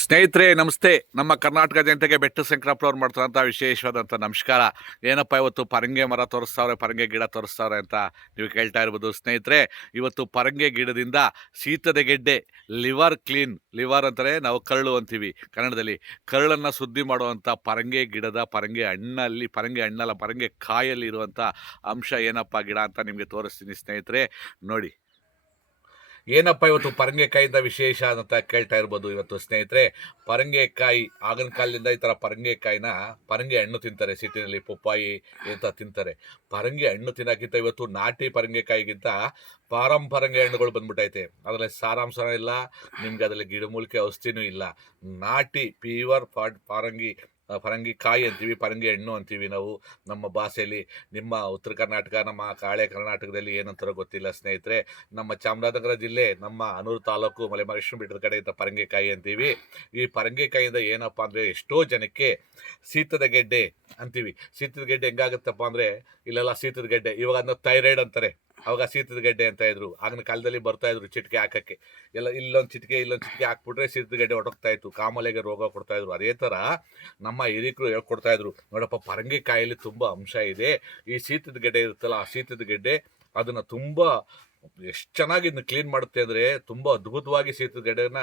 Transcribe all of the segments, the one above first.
ಸ್ನೇಹಿತರೆ, ನಮಸ್ತೆ. ನಮ್ಮ ಕರ್ನಾಟಕ ಜನತೆಗೆ ಬೆಟ್ಟ ಶಂಕರಪ್ಪನವ್ರು ಮಾಡ್ತಾರಂಥ ವಿಶೇಷವಾದಂಥ ನಮಸ್ಕಾರ. ಏನಪ್ಪ ಇವತ್ತು ಪರಂಗೆ ಮರ ತೋರಿಸ್ತಾವ್ರೆ, ಪರಂಗೆ ಗಿಡ ತೋರಿಸ್ತಾವ್ರೆ ಅಂತ ನೀವು ಕೇಳ್ತಾ ಇರ್ಬೋದು ಸ್ನೇಹಿತರೆ. ಇವತ್ತು ಪರಂಗೆ ಗಿಡದಿಂದ ಶೀತದ ಗೆಡ್ಡೆ, ಲಿವರ್ ಕ್ಲೀನ್, ಲಿವರ್ ಅಂತಾರೆ ನಾವು ಕರಳು ಅಂತೀವಿ ಕನ್ನಡದಲ್ಲಿ. ಕರಳನ್ನು ಶುದ್ಧಿ ಮಾಡುವಂಥ ಪರಂಗೆ ಗಿಡದ ಪರಂಗೆ ಹಣ್ಣಲ್ಲಿ, ಪರಂಗೆ ಹಣ್ಣಲ್ಲ, ಪರಂಗೆ ಕಾಯಲ್ಲಿ ಇರುವಂಥ ಅಂಶ ಏನಪ್ಪ ಗಿಡ ಅಂತ ನಿಮಗೆ ತೋರಿಸ್ತೀನಿ ಸ್ನೇಹಿತರೆ. ನೋಡಿ ಏನಪ್ಪ ಇವತ್ತು ಪರಂಗೆಕಾಯಿಂದ ವಿಶೇಷ ಅಂತ ಕೇಳ್ತಾ ಇರ್ಬೋದು ಇವತ್ತು ಸ್ನೇಹಿತರೆ? ಪರಂಗೆಕಾಯಿ, ಆಗಿನ ಕಾಲದಿಂದ ಈ ಥರ ಪರಂಗೆಕಾಯಿನ ಪರಂಗೆ ಹಣ್ಣು ತಿಂತಾರೆ, ಸಿಟಿನಲ್ಲಿ ಪಪ್ಪಾಯಿ ಅಂತ ತಿಂತಾರೆ. ಪರಂಗೆ ಹಣ್ಣು ತಿನ್ನೋಕ್ಕಿಂತ ಇವತ್ತು ನಾಟಿ ಪರಂಗೆಕಾಯಿಗಿಂತ ಪಾರಂಪರಂಗೆ ಹಣ್ಣುಗಳು ಬಂದ್ಬಿಟ್ಟೈತೆ ಅದರಲ್ಲಿ ಸಾರಾಂಶನೂ ಇಲ್ಲ, ನಿಮ್ಗೆ ಅದರಲ್ಲಿ ಗಿಡಮೂಲಿಕೆ ಔಷಧಿನೂ ಇಲ್ಲ. ನಾಟಿ ಪ್ಯೂರ್ ಪಾಟ್ ಪಾರಂಗಿ ಪರಂಗಿ ಕಾಯಿ ಅಂತೀವಿ ಪರಂಗಿ ಹಣ್ಣು ಅಂತೀವಿ ನಾವು. ನಮ್ಮ ಭಾಷೆಯಲ್ಲಿ ನಿಮ್ಮ ಉತ್ತರ ಕರ್ನಾಟಕ, ನಮ್ಮ ಕಾಳೆ ಕರ್ನಾಟಕದಲ್ಲಿ ಏನಂತಾರೋ ಗೊತ್ತಿಲ್ಲ ಸ್ನೇಹಿತರೆ. ನಮ್ಮ ಚಾಮರಾಜನಗರ ಜಿಲ್ಲೆ, ನಮ್ಮ ಅನೂರು ತಾಲೂಕು ಮಲೆ ಮಹೇಶ್ವರ ಬೆಟ್ಟದ ಕಡೆ ಇಂಥ ಪರಂಗಿಕಾಯಿ ಅಂತೀವಿ. ಈ ಪರಂಗಿಕಾಯಿಂದ ಏನಪ್ಪ ಅಂದರೆ ಎಷ್ಟೋ ಜನಕ್ಕೆ ಶೀತದ ಗೆಡ್ಡೆ ಅಂತೀವಿ. ಶೀತದ ಗೆಡ್ಡೆ ಹೆಂಗಾಗುತ್ತಪ್ಪ ಅಂದರೆ, ಇಲ್ಲೆಲ್ಲ ಶೀತದ ಗೆಡ್ಡೆ, ಇವಾಗ ಅದನ್ನ ಥೈರಾಯ್ಡ್ ಅಂತಾರೆ. ಅವಾಗ ಸೀತದ ಗಡ್ಡೆ ಅಂತ ಇದ್ರು. ಆಗಿನ ಕಾಲದಲ್ಲಿ ಬರ್ತಾ ಇದ್ರು ಚಿಟಿಕೆ ಹಾಕಕ್ಕೆ. ಎಲ್ಲ ಇಲ್ಲೊಂದು ಚಿಟಿಕೆ ಇಲ್ಲೊಂದು ಚಿಟಿಕೆ ಹಾಕ್ಬಿಟ್ರೆ ಸೀತದ ಗಡ್ಡೆ ಒಡಕ್ತಾ ಇತ್ತು. ಕಾಮಲೆಗೆ ರೋಗ ಕೊಡ್ತಾ ಇದ್ರು. ಅದೇ ಥರ ನಮ್ಮ ಹಿರಿಕರು ಹೇಳ್ಕೊಡ್ತಾ ಇದ್ರು, ನೋಡಪ್ಪ ಪರಂಗಿ ಕಾಯಿಲಿ ತುಂಬ ಅಂಶ ಇದೆ. ಈ ಸೀತದ ಗಡ್ಡೆ ಇರುತ್ತಲ್ಲ, ಆ ಸೀತದ ಗಡ್ಡೆ ಅದನ್ನ ತುಂಬ ಎಷ್ಟು ಚೆನ್ನಾಗಿ ಇದನ್ನ ಕ್ಲೀನ್ ಮಾಡುತ್ತೆ ಅಂದರೆ ತುಂಬ ಅದ್ಭುತವಾಗಿ ಸೀತದ ಗಡ್ಡೆನ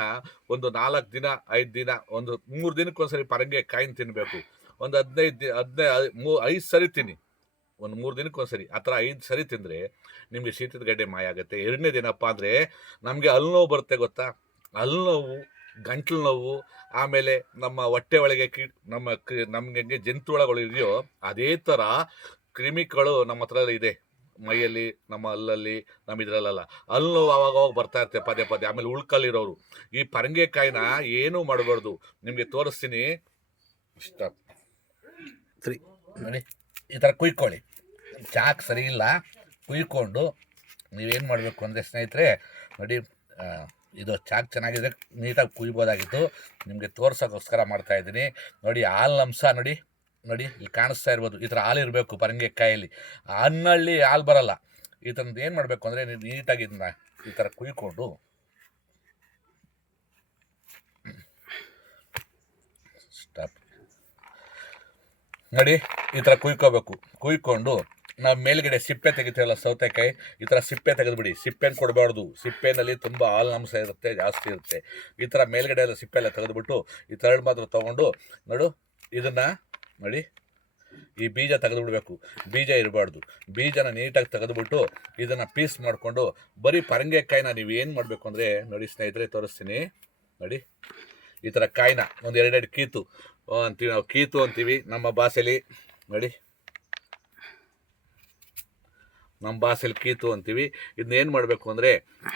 ಒಂದು ನಾಲ್ಕು ದಿನ, ಐದು ದಿನ, ಒಂದು ಮೂರು ದಿನಕ್ಕೊಂದ್ಸರಿ ಪರಂಗಿ ಕಾಯಿನ ತಿನ್ನಬೇಕು ಒಂದು ಹದಿನೈದು ದಿನ ಹದಿನೈದು ಐದು ಸರಿ ತಿನ್ನಿ. ಒಂದು ಮೂರು ದಿನಕ್ಕೆ ಒಂದು ಸರಿ ಆ ಥರ ಐದು ಸರಿ ತಿಂದರೆ ನಿಮಗೆ ಶೀತದ ಗಡ್ಡೆ ಮಾಯ ಆಗುತ್ತೆ. ಎರಡನೇ ದಿನಪ್ಪ ಅಂದರೆ ನಮಗೆ ಅಲ್ಲಿ ನೋವು ಬರುತ್ತೆ ಗೊತ್ತಾ? ಅಲ್ಲಿ ನೋವು ಗಂಟ್ಲು ನೋವು, ಆಮೇಲೆ ನಮ್ಮ ಹೊಟ್ಟೆ ಒಳಗೆ ಕಿ, ನಮ್ಮ ಕ್ರಿ ನಮಗೆ ಹೆಂಗೆ ಜಂತು ಒಳಗಳು ಇದೆಯೋ ಅದೇ ಥರ ಕ್ರಿಮಿಗಳು ನಮ್ಮ ಹತ್ರ ಇದೆ. ಮೈಯಲ್ಲಿ, ನಮ್ಮ ಅಲ್ಲಲ್ಲಿ ನಮ್ಮ ಇದರಲ್ಲ ಅಲ್ಲಿ ನೋವು ಅವಾಗ ಬರ್ತಾ ಇರುತ್ತೆ ಪದೇ ಪದೇ. ಆಮೇಲೆ ಉಳ್ಕಲ್ಲಿರೋರು. ಈ ಪರಂಗೆಕಾಯಿನ ಏನೂ ಮಾಡಬಾರ್ದು. ನಿಮಗೆ ತೋರಿಸ್ತೀನಿ. ಇಷ್ಟ. ಸರಿ ಈ ಥರ ಕುಯ್ಕೊಳ್ಳಿ. ಚಾಕ್ ಸರಿ ಇಲ್ಲ, ಕುಯ್ಕೊಂಡು ನೀವೇನು ಮಾಡಬೇಕು ಅಂದರೆ ಸ್ನೇಹಿತರೆ, ನೋಡಿ ಇದು ಚಾಕ್ ಚೆನ್ನಾಗಿದೆ, ನೀಟಾಗಿ ಕುಯ್ಬೋದಾಗಿತ್ತು. ನಿಮಗೆ ತೋರ್ಸೋಕ್ಕೋಸ್ಕರ ಮಾಡ್ತಾಯಿದ್ದೀನಿ ನೋಡಿ, ಹಾಲು ಅಂಶ, ನೋಡಿ ನೋಡಿ, ಇಲ್ಲಿ ಕಾಣಿಸ್ತಾ ಇರ್ಬೋದು. ಈ ಥರ ಹಾಲು ಇರಬೇಕು ಪರಂಗಿಕಾಯಲ್ಲಿ ಹಣ್ಣಲ್ಲಿ ಹಾಲು ಬರಲ್ಲ. ಈ ಥರದ್ದು ಏನು ಮಾಡಬೇಕು ಅಂದರೆ ನೀವು ನೀಟಾಗಿ ಇದನ್ನ ಈ ಥರ ಕುಯ್ಕೊಂಡು ಸ್ಟಾಪ್. ನೋಡಿ, ಈ ಥರ ಕುಯ್ಕೋಬೇಕು. ಕುಯ್ಕೊಂಡು ನಾವು ಮೇಲ್ಗಡೆ ಸಿಪ್ಪೆ ತೆಗಿತೀವಲ್ಲ ಸೌತೆಕಾಯಿ, ಈ ಥರ ಸಿಪ್ಪೆ ತೆಗೆದುಬಿಡಿ. ಸಿಪ್ಪೆನ ಕೊಡಬಾರ್ದು. ಸಿಪ್ಪೆನಲ್ಲಿ ತುಂಬ ಹಾಲು ಅಂಶ ಇರುತ್ತೆ, ಜಾಸ್ತಿ ಇರುತ್ತೆ. ಈ ಥರ ಮೇಲ್ಗಡೆ ಎಲ್ಲ ಸಿಪ್ಪೆ ಎಲ್ಲ ತೆಗೆದುಬಿಟ್ಟು ಈ ಥರಡ್ ಮಾತ್ರ ತೊಗೊಂಡು, ನೋಡು, ಇದನ್ನು ನೋಡಿ, ಈ ಬೀಜ ತೆಗೆದುಬಿಡ್ಬೇಕು. ಬೀಜ ಇರಬಾರ್ದು. ಬೀಜನ ನೀಟಾಗಿ ತೆಗೆದುಬಿಟ್ಟು ಇದನ್ನು ಪೀಸ್ ಮಾಡಿಕೊಂಡು, ಬರೀ ಪರಂಗೆಕಾಯಿನ ನೀವು ಏನು ಮಾಡಬೇಕು ಅಂದರೆ, ನೋಡಿ ಸ್ನೇಹಿತರೆ, ತೋರಿಸ್ತೀನಿ. ನೋಡಿ, ಈ ಥರ ಕಾಯಿನ, ಒಂದು ಎರಡೆರಡು ಕೀತು. ಅಂತೀವಿ ನಾವು. ಕೀತು ಅಂತೀವಿ ನಮ್ಮ ಭಾಷೆಯಲ್ಲಿ ನೋಡಿ. ನಮ್ಮ ಭಾಷೆಯಲ್ಲಿ ಕೀತು ಅಂತೀವಿ. ಇದನ್ನ ಏನು ಮಾಡಬೇಕು ಅಂದರೆ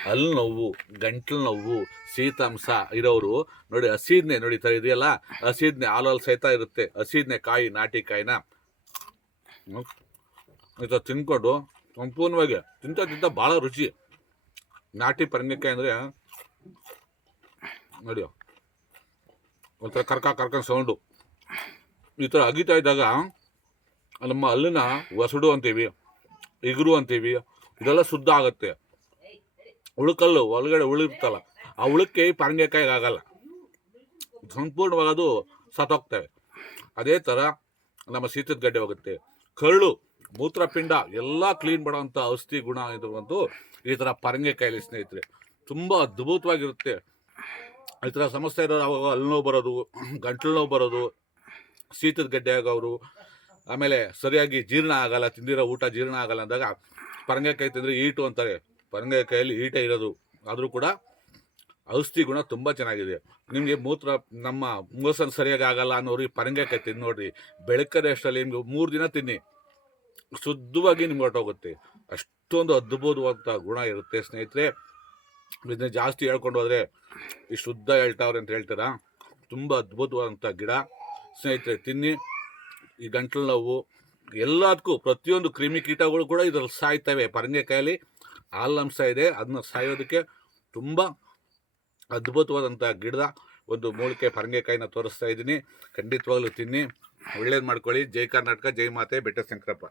ಹಲ್ಲು ನೋವು, ಗಂಟ್ಲು ನೋವು, ಶೀತಾಂಶ ಇರೋರು ನೋಡಿ ಹಸಿದ್ನೆ ನೋಡಿ ಥರ ಇದೆಯಲ್ಲ? ಹಸಿದ್ನೆ ಹಾಲಲ್ಲಿ ಹಾಲು ಸಹಿತ ಇರುತ್ತೆ. ಹಸಿದ್ನೆ ಕಾಯಿ, ನಾಟಿ ಕಾಯಿನ. ಈ ಥರ ತಿನ್ಕೊಂಡು ಸಂಪೂರ್ಣವಾಗಿ ತಿಂತ ತಿಂತ ಭಾಳ ರುಚಿ. ನಾಟಿ ಪರಂಗಿಕಾಯಿ ಅಂದರೆ ನೋಡಿ ಒಂಥರ ಕರ್ಕ ಕರ್ಕೊಂಡು ಸೌಂಡು. ಈ ಥರ ಅಗಿತಾ ಇದ್ದಾಗ ನಮ್ಮ ಹಲ್ಲಿನ ಒಸಡು ಅಂತೀವಿ. ಇಗುರು ಅಂತೀವಿ. ಇದೆಲ್ಲ ಶುದ್ಧ ಆಗುತ್ತೆ. ಉಳುಕಲ್ಲು ಒಳಗಡೆ ಉಳಿರ್ತಲ್ಲ. ಆ ಉಳುಕ್ಕೆ ಪರಂಗಿಕಾಯಿಗೆ ಆಗಲ್ಲ. ಸಂಪೂರ್ಣವಾಗಿ ಅದು ಸತ್ತೋಗ್ತವೆ. ಅದೇ ಥರ ನಮ್ಮ ಶೀತದ ಗಡ್ಡೆ ಹೋಗುತ್ತೆ. ಕರಳು, ಮೂತ್ರಪಿಂಡ ಎಲ್ಲ ಕ್ಲೀನ್ ಮಾಡೋವಂಥ ಔಷಧಿ ಗುಣ ಇರುವಂತೂ ಈ ಥರ ಪರಂಗೆಕಾಯಿಲಿ ಸ್ನೇಹಿತರೆ. ತುಂಬ ಅದ್ಭುತವಾಗಿರುತ್ತೆ. ಈ ಥರ ಸಮಸ್ಯೆ ಇರೋರು ಅವಾಗ ಅಲ್ಲಿ ನೋವು ಬರೋದು, ಗಂಟ್ಲು ನೋವು ಬರೋದು, ಶೀತದ ಗಡ್ಡೆ ಆಗೋರು ಆಮೇಲೆ ಸರಿಯಾಗಿ ಜೀರ್ಣ ಆಗಲ್ಲ, ತಿಂದಿರೋ ಊಟ ಜೀರ್ಣ ಆಗಲ್ಲ ಅಂದಾಗ ಪರಂಗಿಕಾಯಿ ತಿಂದರೆ ಈಟು ಅಂತಾರೆ. ಪರಂಗಿಕಾಯಲ್ಲಿ ಈಟೆ ಇರೋದು. ಆದರೂ ಕೂಡ ಔಷಧಿ ಗುಣ ತುಂಬ ಚೆನ್ನಾಗಿದೆ. ನಿಮಗೆ ಮೂತ್ರ, ನಮ್ಮ ಮೋಸನ್ ಸರಿಯಾಗಿ ಆಗಲ್ಲ ಅನ್ನೋರಿಗೆ ಪರಂಗಿಕಾಯಿ ತಿಂದು ನೋಡಿರಿ. ಬೆಳಕದ ಅಷ್ಟರಲ್ಲಿ ನಿಮಗೆ ಮೂರು ದಿನ ತಿನ್ನಿ. ಶುದ್ಧವಾಗಿ ನಿಮ್ಗೆ ಹೊರಟೋಗುತ್ತೆ. ಅಷ್ಟೊಂದು ಅದ್ಭುತವಾದಂಥ ಗುಣ ಇರುತ್ತೆ ಸ್ನೇಹಿತರೆ. ಇದನ್ನ ಜಾಸ್ತಿ ಹೇಳ್ಕೊಂಡು ಹೋದರೆ ಈ ಶುದ್ಧ ಹೇಳ್ತಾವ್ರೆ ಅಂತ ಹೇಳ್ತೀರಾ? ತುಂಬ ಅದ್ಭುತವಾದಂಥ ಗಿಡ. ಸ್ನೇಹಿತರೆ, ತಿನ್ನಿ. ಈ ಗಂಟಲು ನೋವು, ಎಲ್ಲದಕ್ಕೂ ಪ್ರತಿಯೊಂದು ಕ್ರಿಮಿ ಕೀಟಗಳು ಕೂಡ ಇದರಲ್ಲಿ ಸಾಯ್ತವೆ. ಪರಂಗಿಕಾಯಲ್ಲಿ ಹಾಲಂಶ ಇದೆ ಅದನ್ನ ಸಾಯೋದಕ್ಕೆ ತುಂಬ ಅದ್ಭುತವಾದಂಥ ಗಿಡದ ಒಂದು ಮೂಲಿಕೆ ಪರಂಗಿಕಾಯಿನ ತೋರಿಸ್ತಾ ಇದ್ದೀನಿ. ಖಂಡಿತವಾಗ್ಲೂ ತಿನ್ನಿ. ಒಳ್ಳೇದು ಮಾಡ್ಕೊಳ್ಳಿ. ಜೈ ಕರ್ನಾಟಕ, ಜೈ ಮಾತೆ, ಬೆಟ್ಟ ಶಂಕರಪ್ಪ.